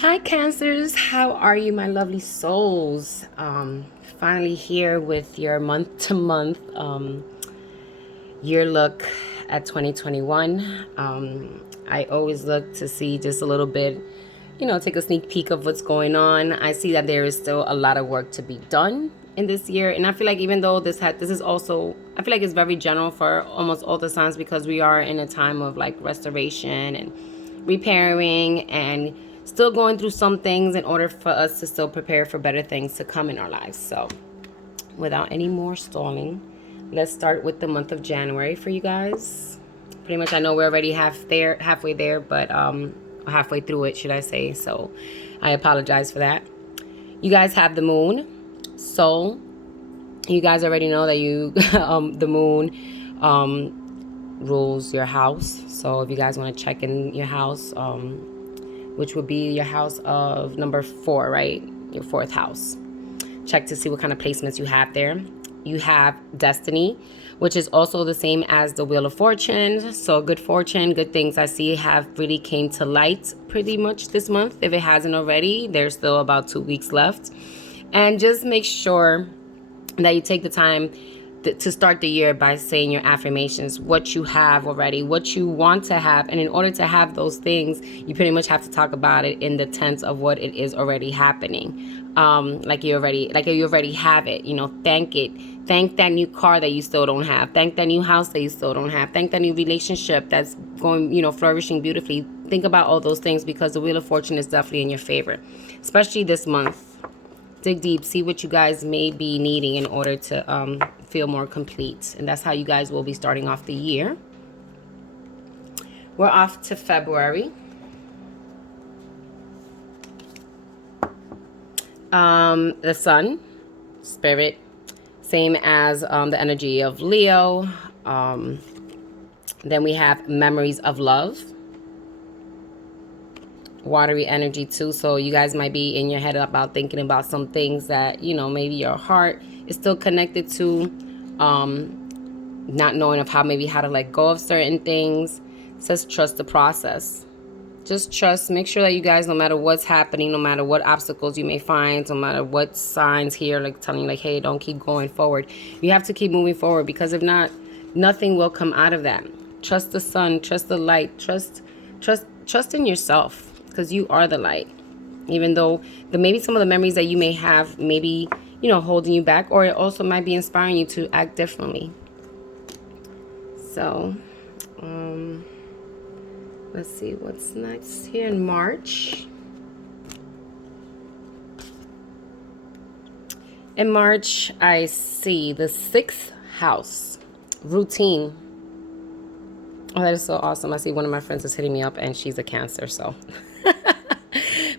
Hi Cancers, how are you, my lovely souls? Finally here with your month-to-month year look at 2021. I always look to see just a little bit, take a sneak peek of what's going on. I see that there is still a lot of work to be done in this year, and I feel like even though this is also, I feel like it's very general for almost all the signs because we are in a time of like restoration and repairing and still going through some things in order for us to still prepare for better things to come in our lives. So without any more stalling, let's start with the month of January for you guys. Pretty much, I know we're already halfway there, but halfway through it, should I say. So I apologize for that. You guys have the moon. So you guys already know that you the moon rules your house. So if you guys want to check in your house, which would be your house of number 4, right? Your 4th house. Check to see what kind of placements you have there. You have destiny, which is also the same as the wheel of fortune. So good fortune, good things I see have really came to light pretty much this month. If it hasn't already, there's still about 2 weeks left. And just make sure that you take the time to start the year by saying your affirmations, what you have already, what you want to have. And in order to have those things, you pretty much have to talk about it in the tense of what it is already happening. Like you already have it, thank it. Thank that new car that you still don't have. Thank that new house that you still don't have. Thank that new relationship that's going, flourishing beautifully. Think about all those things because the Wheel of Fortune is definitely in your favor, especially this month. Dig deep, see what you guys may be needing in order to feel more complete. And that's how you guys will be starting off the year. We're off to February. The sun, spirit, same as the energy of Leo. Then we have memories of love. Watery energy too, so you guys might be in your head about thinking about some things that maybe your heart is still connected to, not knowing of how to let go of certain things. It says trust the process. Just trust. Make sure that you guys, no matter what's happening, no matter what obstacles you may find, no matter what signs here like telling you like, hey, don't keep going forward, you have to keep moving forward, because if not, nothing will come out of that. Trust the sun, trust the light, trust in yourself, because you are the light. Even though maybe some of the memories that you may have maybe holding you back, or it also might be inspiring you to act differently. So let's see what's next here in March. In March, I see the 6th house, routine. Oh, that is so awesome. I see one of my friends is hitting me up and she's a Cancer, so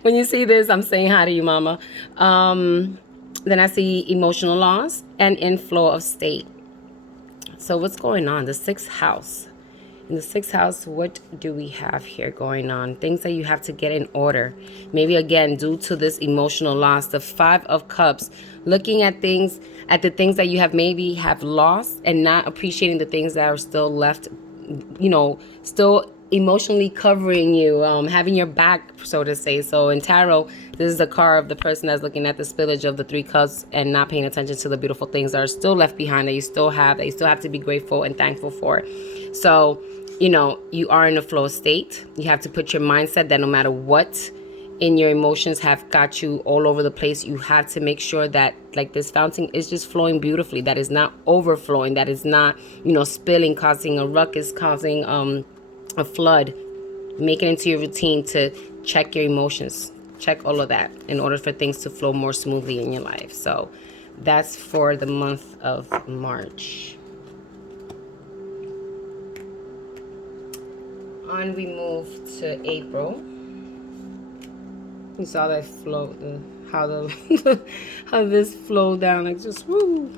when you see this, I'm saying hi to you, mama. Then I see emotional loss and inflow of state. So what's going on? The 6th house. In the 6th house, what do we have here going on? Things that you have to get in order. Maybe again, due to this emotional loss, the 5 of Cups, looking at the things that you have lost and not appreciating the things that are still left, still emotionally covering you, having your back, so to say. So in tarot, this is the card of the person that's looking at the spillage of the 3 cups and not paying attention to the beautiful things that are still left behind, that you still have to be grateful and thankful for. So you are in a flow state. You have to put your mindset that no matter what in your emotions have got you all over the place, you have to make sure that like this fountain is just flowing beautifully, that is not overflowing, that is not spilling, causing a ruckus, causing a flood. Make it into your routine to check your emotions, check all of that in order for things to flow more smoothly in your life. So that's for the month of March. On we move to April. You saw that flow, how this flowed down, like just woo.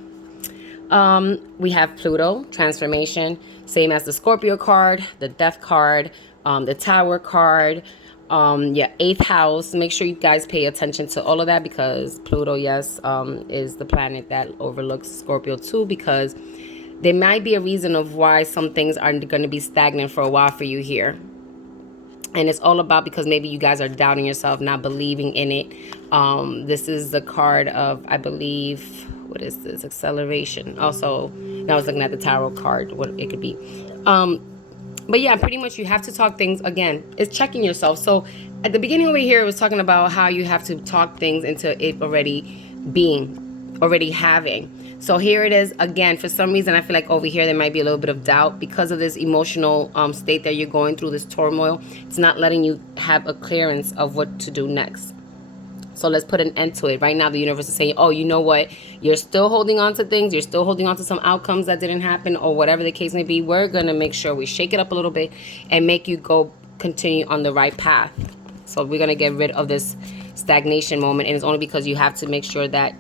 We have Pluto, transformation, same as the Scorpio card, the Death card, the Tower card, 8th house. Make sure you guys pay attention to all of that, because Pluto, yes, is the planet that overlooks Scorpio too, because there might be a reason of why some things are going to be stagnant for a while for you here. And it's all about, because maybe you guys are doubting yourself, not believing in it. This is the card of, I believe, what is this? Acceleration. Also, now I was looking at the tarot card, what it could be. But yeah, pretty much you have to talk things, again, it's checking yourself. So at the beginning over here, it was talking about how you have to talk things into it already being, already having. So here it is again. For some reason, I feel like over here there might be a little bit of doubt because of this emotional state that you're going through, this turmoil. It's not letting you have a clearance of what to do next. So let's put an end to it. Right now, the universe is saying, oh, you know what? You're still holding on to things. You're still holding on to some outcomes that didn't happen, or whatever the case may be. We're going to make sure we shake it up a little bit and make you go continue on the right path. So we're going to get rid of this stagnation moment. And it's only because you have to make sure that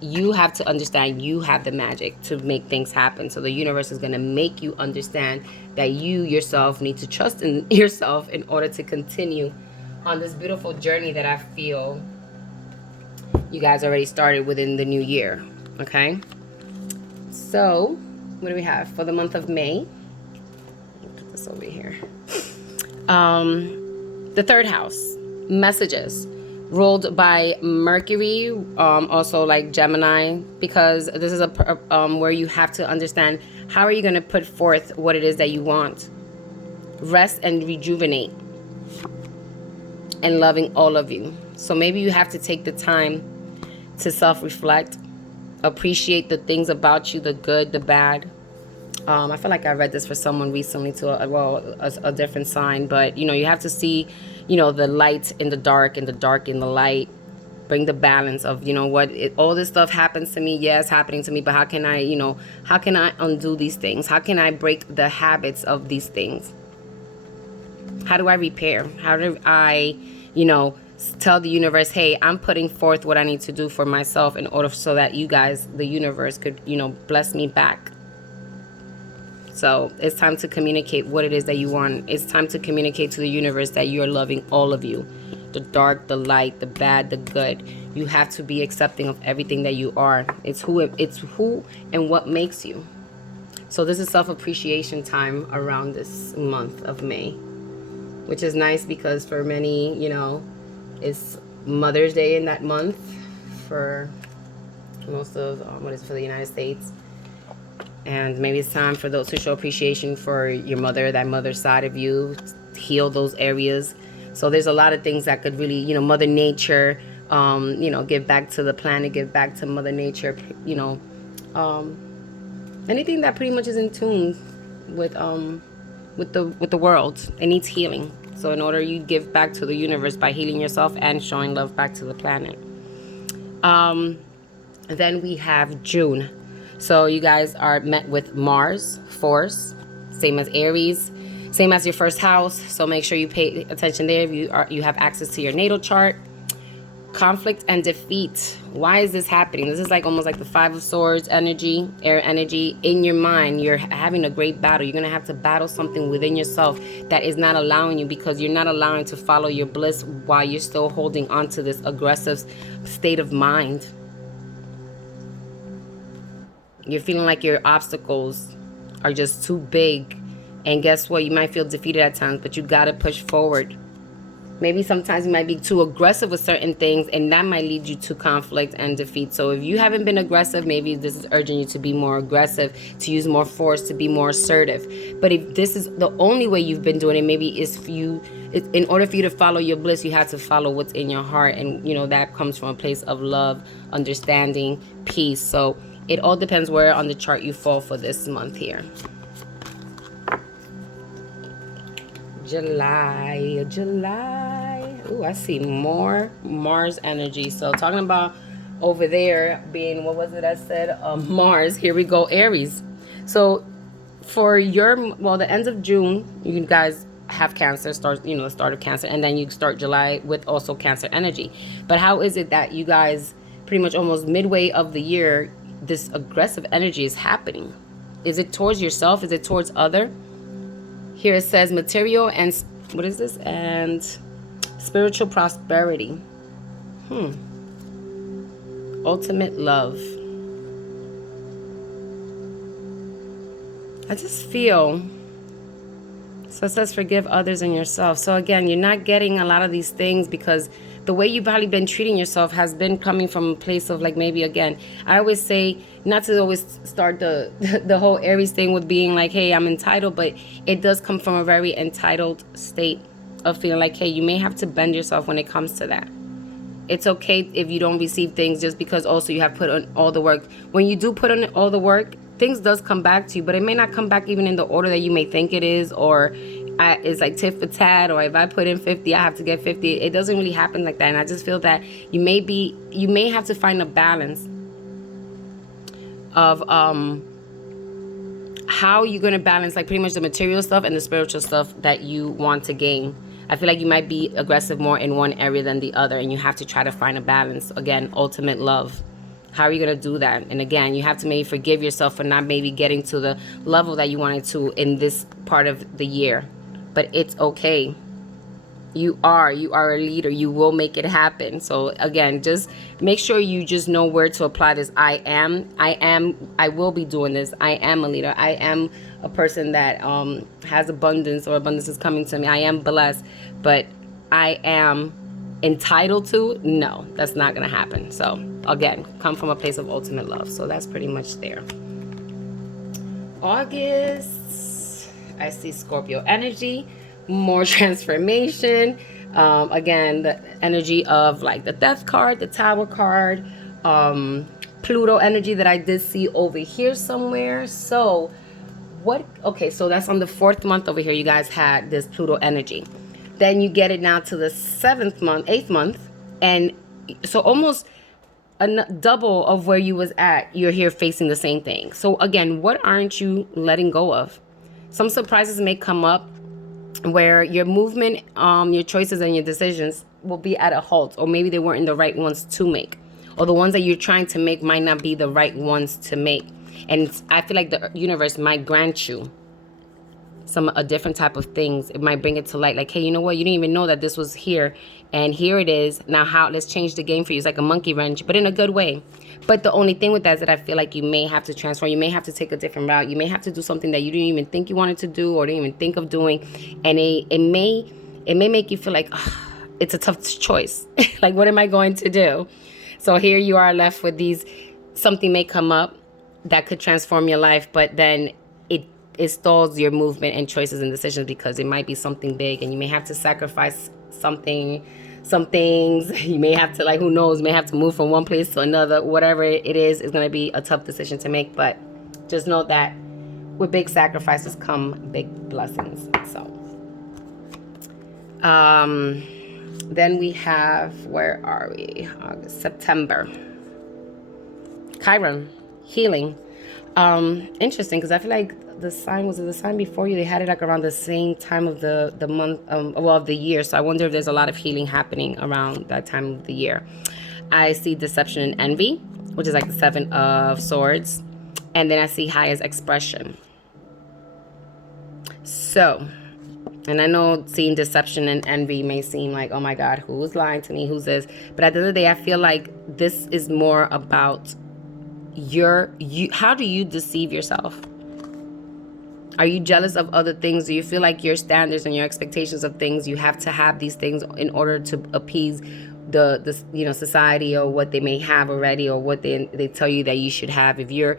you have to understand you have the magic to make things happen. So the universe is going to make you understand that you yourself need to trust in yourself in order to continue on this beautiful journey that I feel you guys already started within the new year. Okay, so what do we have for the month of May? Put this over here. The third house, messages, ruled by Mercury, also like Gemini, because this is a where you have to understand how are you going to put forth what it is that you want. Rest and rejuvenate, and loving all of you. So maybe you have to take the time to self-reflect, appreciate the things about you, the good, the bad. I feel like I read this for someone recently to a different sign, but you know, you have to see, you know, the light in the dark and the dark in the light. Bring the balance of, you know what, all this stuff happens to me. Yeah, it's happening to me, but how can I, you know, how can I undo these things? How can I break the habits of these things? How do I repair? How do I, you know, tell the universe, hey, I'm putting forth what I need to do for myself in order so that you guys, the universe, could, you know, bless me back. So it's time to communicate what it is that you want. It's time to communicate to the universe that you're loving all of you. The dark, the light, the bad, the good. You have to be accepting of everything that you are. It's who and what makes you. So this is self-appreciation time around this month of May, which is nice because for many, you know, it's Mother's Day in that month for most of, for the United States. And maybe it's time for those to show appreciation for your mother, that mother side of you, heal those areas. So there's a lot of things that could really, you know, Mother Nature, you know, give back to the planet, give back to Mother Nature, you know, anything that pretty much is in tune with the world. It needs healing. So in order you give back to the universe by healing yourself and showing love back to the planet. Then we have June. So you guys are met with Mars, force, same as Aries, same as your first house. So make sure you pay attention there if you have access to your natal chart. Conflict and defeat. Why is this happening? This is like almost like the Five of Swords energy, air energy. In your mind, you're having a great battle. You're going to have to battle something within yourself that is not allowing you, because you're not allowing to follow your bliss while you're still holding on to this aggressive state of mind. You're feeling like your obstacles are just too big. And guess what? You might feel defeated at times, but you got to push forward. Maybe sometimes you might be too aggressive with certain things, and that might lead you to conflict and defeat. So if you haven't been aggressive, maybe this is urging you to be more aggressive, to use more force, to be more assertive. But if this is the only way you've been doing it, maybe in order for you to follow your bliss, you have to follow what's in your heart. And, you know, that comes from a place of love, understanding, peace. So it all depends where on the chart you fall for this month here. July. Ooh, I see more Mars energy. So talking about over there being, what was it I said? Mars. Here we go, Aries. So for the end of June, you guys have Cancer, the start of Cancer, and then you start July with also Cancer energy. But how is it that you guys pretty much almost midway of the year, this aggressive energy is happening? Is it towards yourself? Is it towards other? Here it says material and what is this? And spiritual prosperity. Ultimate love. I just feel So it says forgive others and yourself. So again, you're not getting a lot of these things because the way you've probably been treating yourself has been coming from a place of like, maybe again, I always say not to always start the the whole Aries thing with being like, hey, I'm entitled, but it does come from a very entitled state of feeling like, hey, you may have to bend yourself when it comes to that. It's okay if you don't receive things just because also you have put on all the work. When you do put on all the work, things does come back to you, but it may not come back even in the order that you may think it is, or it's like tit for tat, or if I put in 50, I have to get 50. It doesn't really happen like that. And I just feel that you may have to find a balance of how you're going to balance like pretty much the material stuff and the spiritual stuff that you want to gain. I feel like you might be aggressive more in one area than the other, and you have to try to find a balance. Again, ultimate love. How are you going to do that? And again, you have to maybe forgive yourself for not maybe getting to the level that you wanted to in this part of the year. But it's okay. You are a leader. You will make it happen. So again, just make sure you just know where to apply this. I will be doing this. I am a leader. I am a person that has abundance, or abundance is coming to me. I am blessed, but I am entitled to? No, that's not going to happen. So again, come from a place of ultimate love. So that's pretty much there. August, I see Scorpio energy. More transformation. Again, the energy of like the Death card, the Tower card, Pluto energy that I did see over here somewhere. So okay, so that's on the 4th month over here. You guys had this Pluto energy. Then you get it now to the 7th month, 8th month. And so almost double of where you was at, you're here facing the same thing. So again, what aren't you letting go of? Some surprises may come up where your movement, your choices and your decisions will be at a halt, or maybe they weren't the right ones to make, or the ones that you're trying to make might not be the right ones to make. And I feel like the universe might grant you a different type of things. It might bring it to light, like, hey, you know what, you didn't even know that this was here, and here it is now. Let's change the game for you. It's like a monkey wrench, but in a good way. But the only thing with that is that I feel like you may have to transform. You may have to take a different route. You may have to do something that you didn't even think you wanted to do, or didn't even think of doing. And it may make you feel like, it's a tough choice. Like, what am I going to do? So here you are left with these, something may come up that could transform your life, but then it stalls your movement and choices and decisions because it might be something big, and you may have to sacrifice some things. You may have to, like, who knows, may have to move from one place to another. Whatever it is going to be a tough decision to make, but just know that with big sacrifices come big blessings. So then we have, where are we? August, September. Chiron, healing. Interesting, because I feel like the sign was the sign before you. They had it like around the same time of the month, of the year. So I wonder if there's a lot of healing happening around that time of the year. I see deception and envy, which is like the 7 of Swords, and then I see highest expression. So, and I know seeing deception and envy may seem like, oh my God, who's lying to me? Who's this? But at the end of the day, I feel like this is more about how do you deceive yourself? Are you jealous of other things? Do you feel like your standards and your expectations of things, you have to have these things in order to appease the society, or what they may have already, or what they tell you that you should have? If you're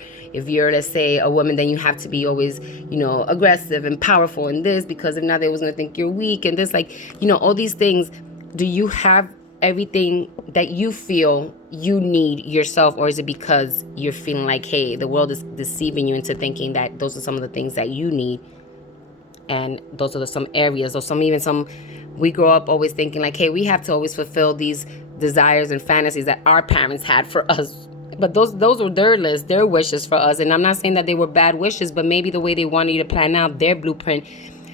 let's say a woman, then you have to be always aggressive and powerful in this, because if not, they was gonna think you're weak, and this, like, all these things. Do you have everything that you feel you need yourself, or is it because you're feeling like, hey, the world is deceiving you into thinking that those are some of the things that you need, and those are some areas, or we grow up always thinking like, hey, we have to always fulfill these desires and fantasies that our parents had for us, but those were their list, their wishes for us. And I'm not saying that they were bad wishes, but maybe the way they wanted you to plan out their blueprint,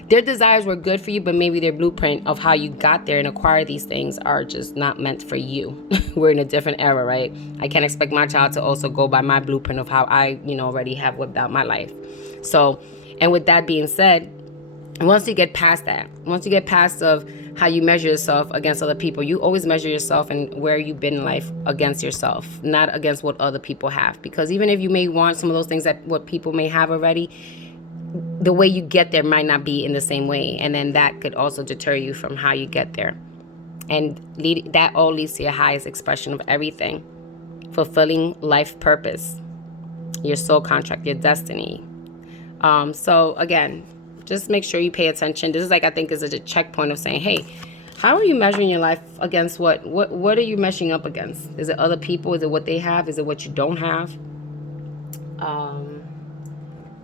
their desires were good for you, but maybe their blueprint of how you got there and acquire these things are just not meant for you. We're in a different era, right? I can't expect my child to also go by my blueprint of how I, already have whipped out my life. So, and with that being said, once you get past that, once you get past of how you measure yourself against other people, you always measure yourself and where you've been in life against yourself, not against what other people have. Because even if you may want some of those things that what people may have already, the way you get there might not be in the same way. And then that could also deter you from how you get there. And that all leads to your highest expression of everything. Fulfilling life purpose, your soul contract, your destiny. So again, just make sure you pay attention. This is like, I think is a checkpoint of saying, hey, how are you measuring your life against what? What are you measuring up against? Is it other people? Is it what they have? Is it what you don't have?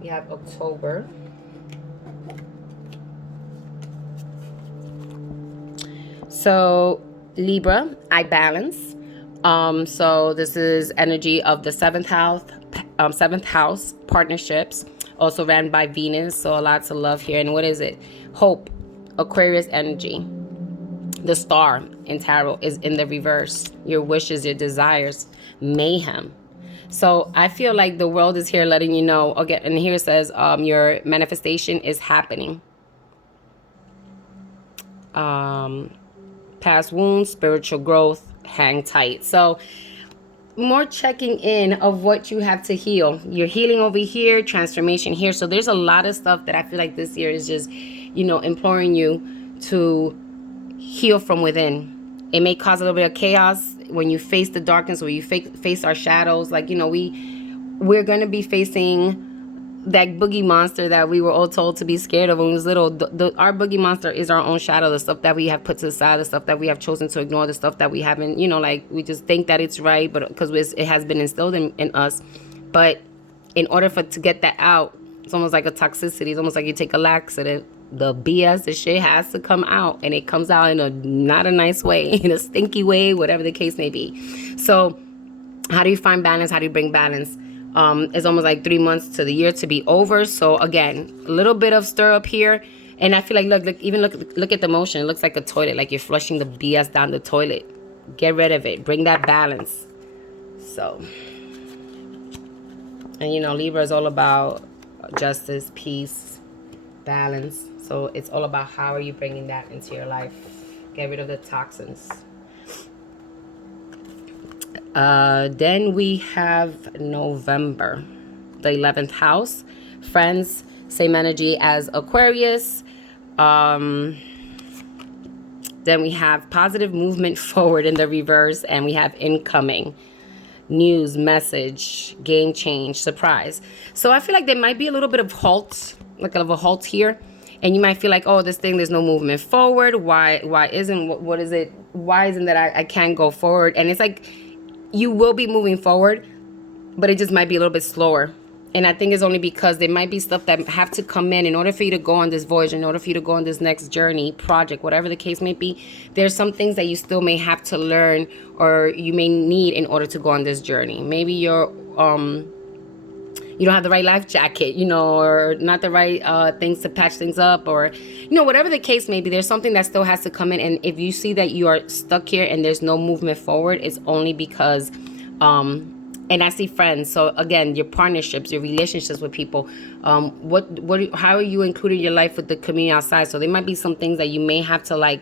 We have October. So Libra, I balance. So this is energy of the seventh house, partnerships, also ran by Venus. So lots of love here. And what is it? Hope, Aquarius energy. The star in tarot is in the reverse. Your wishes, your desires, mayhem. So I feel like the world is here letting you know, okay, and here it says your manifestation is happening. Past wounds, spiritual growth, hang tight. So more checking in of what you have to heal. You're healing over here, transformation here. So there's a lot of stuff that I feel like this year is just, imploring you to heal from within. It may cause a little bit of chaos when you face the darkness, or you face our shadows. Like, we're going to be facing that boogie monster that we were all told to be scared of when we was little. Our boogie monster is our own shadow, the stuff that we have put to the side, the stuff that we have chosen to ignore, the stuff that we haven't, we just think that it's right, but because it has been instilled in us. But in order to get that out, it's almost like a toxicity. It's almost like you take a laxative. The BS, the shit has to come out, and it comes out in a not a nice way, in a stinky way, whatever the case may be. So how do you find balance? How do you bring balance? It's almost like 3 months to the year to be over. So again, a little bit of stir up here. And I feel like, look at the motion. It looks like a toilet, like you're flushing the BS down the toilet. Get rid of it. Bring that balance. So, and Libra is all about justice, peace, balance. So it's all about how are you bringing that into your life. Get rid of the toxins. Then we have November, the 11th house. Friends, same energy as Aquarius. Then we have positive movement forward in the reverse, and we have incoming. News, message, game change, surprise. So I feel like there might be a little bit of halt, like a halt here. And you might feel like, oh, this thing, there's no movement forward. Why isn't, what is it? Why isn't that I can't go forward? And it's like, you will be moving forward, but it just might be a little bit slower. And I think it's only because there might be stuff that have to come in order for you to go on this voyage, in order for you to go on this next journey, project, whatever the case may be. There's some things that you still may have to learn, or you may need in order to go on this journey. Maybe you're you don't have the right life jacket, or not the right things to patch things up, or, whatever the case may be, there's something that still has to come in. And if you see that you are stuck here and there's no movement forward, it's only because, and I see friends. So again, your partnerships, your relationships with people, how are you including your life with the community outside? So there might be some things that you may have to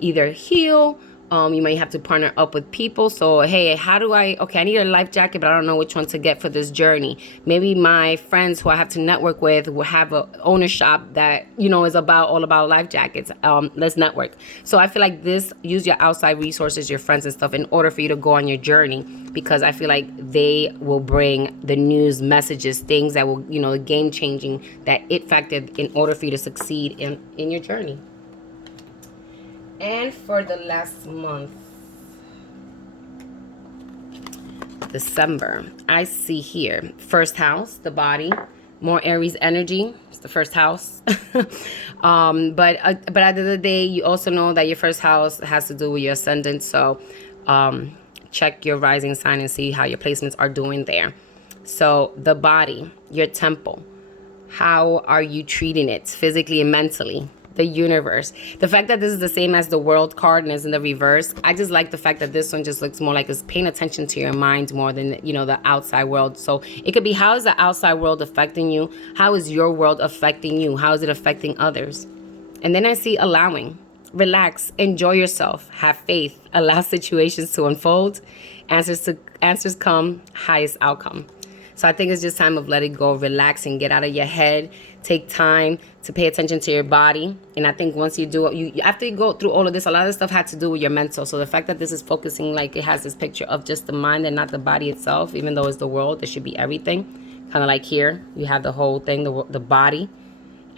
either heal. You might have to partner up with people. So, hey, I need a life jacket, but I don't know which one to get for this journey. Maybe my friends who I have to network with will have a owner shop that, is all about life jackets. Let's network. So I feel like use your outside resources, your friends and stuff, in order for you to go on your journey, because I feel like they will bring the news, messages, things that will, game changing, that it factor in order for you to succeed in your journey. And for the last month, December, I see here, first house, the body, more Aries energy. It's the first house. But at the end of the day, you also know that your first house has to do with your ascendant. So check your rising sign and see how your placements are doing there. So the body, your temple, how are you treating it physically and mentally? The universe. The fact that this is the same as the world card and is in the reverse, I just like the fact that this one just looks more like it's paying attention to your mind more than, the outside world. So it could be, how is the outside world affecting you? How is your world affecting you? How is it affecting others? And then I see allowing. Relax, enjoy yourself, have faith, allow situations to unfold. Answers come, highest outcome. So I think it's just time of letting go, relax, and get out of your head. Take time to pay attention to your body. And I think once you do it, after you go through all of this, a lot of stuff had to do with your mental. So the fact that this is focusing, like it has this picture of just the mind and not the body itself, even though it's the world, it should be everything. Kind of like here, you have the whole thing, the body.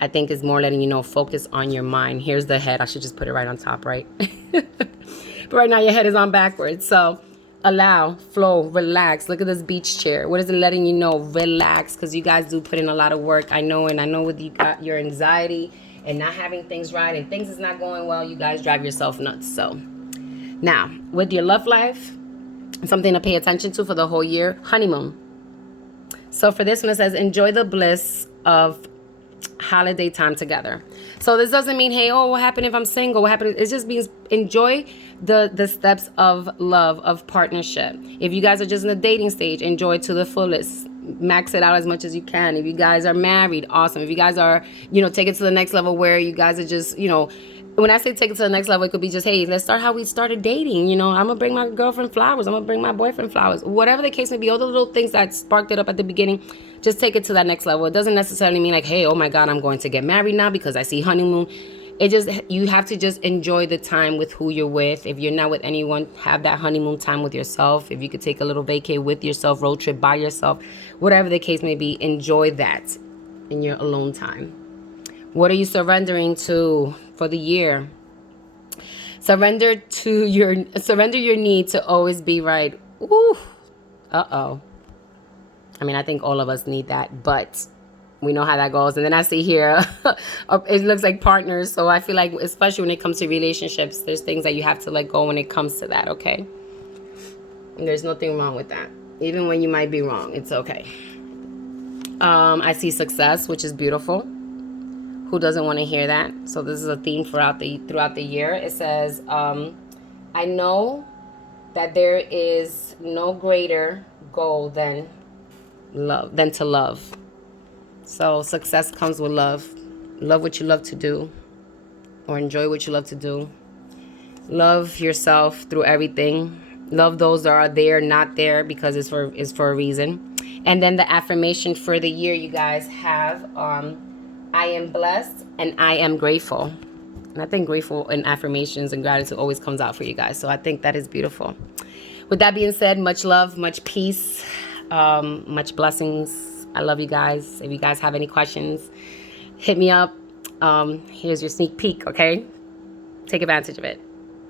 I think is more letting you know, focus on your mind. Here's the head. I should just put it right on top, right? But right now your head is on backwards. So allow, flow, relax. Look at this beach chair. What is it letting you know? Relax, because you guys do put in a lot of work. I know, and I know with you got your anxiety and not having things right and things is not going well, you guys drive yourself nuts. So now with your love life, something to pay attention to for the whole year, honeymoon. So for this one, it says, enjoy the bliss of holiday time together. So this doesn't mean, hey, oh, what happened if I'm single? What happened? It just means enjoy the steps of love, of partnership. If you guys are just in the dating stage, enjoy it to the fullest. Max it out as much as you can. If you guys are married, awesome. If you guys are, take it to the next level where you guys are just, when I say take it to the next level, it could be just, hey, let's start how we started dating. I'm going to bring my girlfriend flowers. I'm going to bring my boyfriend flowers. Whatever the case may be, all the little things that sparked it up at the beginning, just take it to that next level. It doesn't necessarily mean like, hey, oh my God, I'm going to get married now because I see honeymoon. You have to just enjoy the time with who you're with. If you're not with anyone, have that honeymoon time with yourself. If you could take a little vacay with yourself, road trip by yourself, whatever the case may be, enjoy that in your alone time. What are you surrendering to for the year? Surrender your need to always be right. Ooh. Uh-oh. I mean, I think all of us need that, but we know how that goes. And then I see here, it looks like partners. So I feel like, especially when it comes to relationships, there's things that you have to let go when it comes to that, okay? And there's nothing wrong with that. Even when you might be wrong, it's okay. I see success, which is beautiful. Who doesn't want to hear that? So this is a theme throughout the year. It says, I know that there is no greater goal than to love. So success comes with love. Love what you love to do, or enjoy what you love to do. Love yourself through everything. Love those that are there, not there, because it's for a reason. And then the affirmation for the year, you guys have, I am blessed and I am grateful. And I think grateful and affirmations and gratitude always comes out for you guys. So I think that is beautiful. With that being said, much love, much peace, much blessings. I love you guys. If you guys have any questions, hit me up. Here's your sneak peek, okay? Take advantage of it.